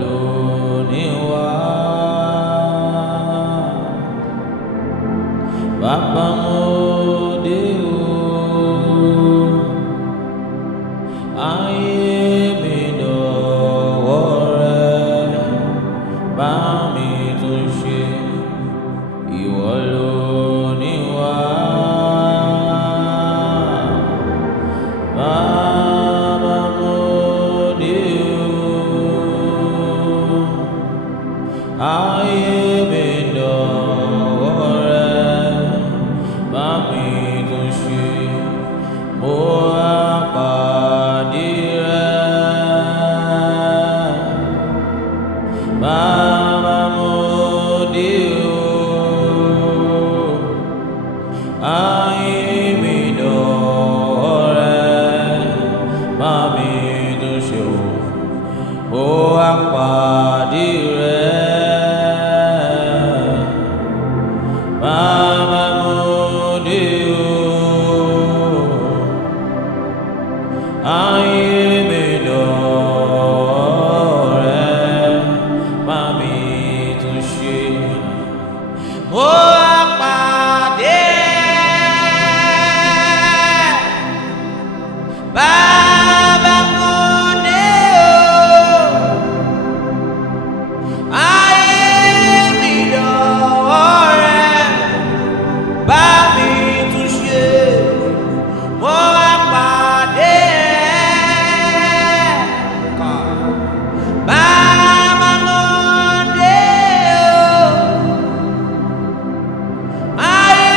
ló ní wá. Bàbá mo dé o, ayé mi dọ̀wọ́ rẹ, bá mi tún ṣe, ìwọ ló ní wá. Bàbá mo dé o, ayé mi dọ̀wọ́ rẹ, bá mi tún ṣe, mo wá pàdé rẹ. Bàbá mo dé o, ayé mi dọ̀wọ́ rẹ, bá mi tún ṣe o, mo wá pàdé rẹ. Bàbá mo dé o, ayé mi dọ̀wọ́ rẹ, bá mi tún ṣe, mo wá pàdé. Bàbá mo dé o, ayé mi dọ̀wọ́ rẹ, bá mi tún ṣe, mo wá pàdé. Bàbá mo dé o, ayé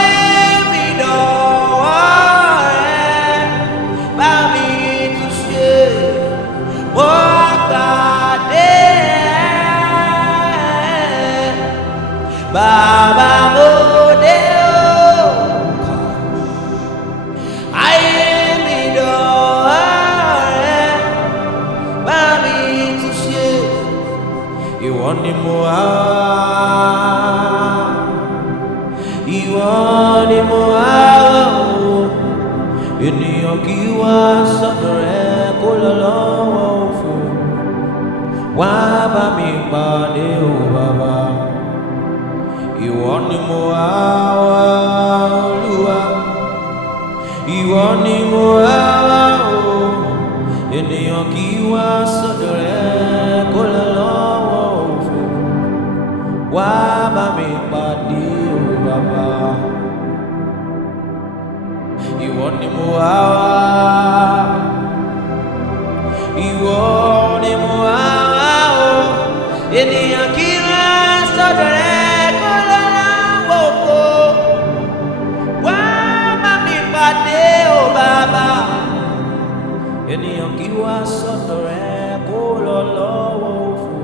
mi dọ̀wọ́ rẹ, bá mi tún ṣe, mo wá pàdé. Bàbá mo dé o, ayé mi dọ̀wọ́ rẹ, bá mi tún ṣe, ìwọ ni mo wá, ìwọ ni mo wá o. Ènìyàn kì í wá sọ́dọ̀ rẹ kó lọ lọ́wọ́ òfo, wá bá mi pàdé o bàbá. Ìwọ ni mo wá wá Olúwa, ìwọ ni mo wá wá o. Ènìyàn kì í wá sọ́dọ̀ rẹ kó lọ lọ́wọ́ òfo, wá bá mi pàdé o bàbá. Ìwọ ni mo wá wá, ìwọ ni mo wá wá o. Ènìyàn kì í wá sọ́dọ̀ rẹ kó lọ lọ́wọ́ òfo, wá bá mi pàdé o bàbá. Ènìyàn kì í wá sọ́dọ̀ rẹ kó lọ lọ́wọ́ òfo,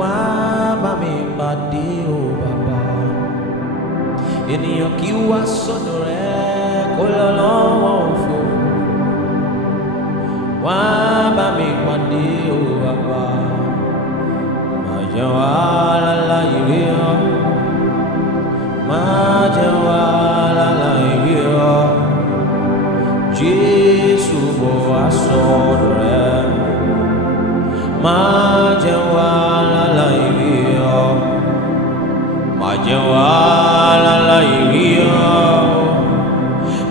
wá bá mi pàdé o bàbá. Ènìyàn kì í wá sọ́dọ̀ rẹ kó lọ lọ́wọ́ òfo, wá bá mi pàdé o bàbá. Má jẹ́ wàhálà ìrí ọ, má jẹ́ wàhálà ìrí ọ. Jésù bọ̀ wá sọ́dọ̀ rẹ, má jẹ́ wàhálà ìrí ọ, má jẹ́ wàhálà ìrí ọ,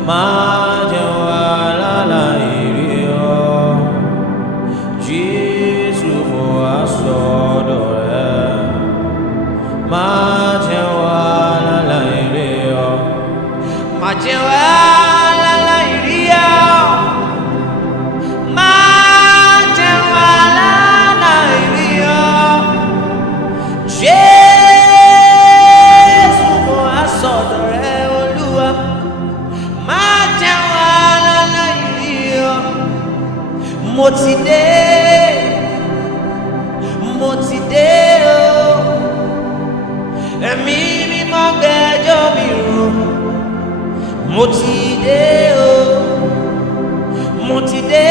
má jẹ́ wàhálà ìrí ọ. Jésù bọ̀ wá sọ́dọ̀ rẹ, má jẹ́ wàhálà ìrí ọ, má jẹ́ wàhálà ìrí ọ, má jẹ́ wàhálà ìrí ọ. Jésù bọ̀ wá sọ́dọ̀ rẹ Olúwa, má jẹ́ wàhálà ìrí ọ. Mo ti dé o, ẹ̀mí mímọ́ gbẹ́jọ́ mi rò. Mo ti dé o, mo ti dé.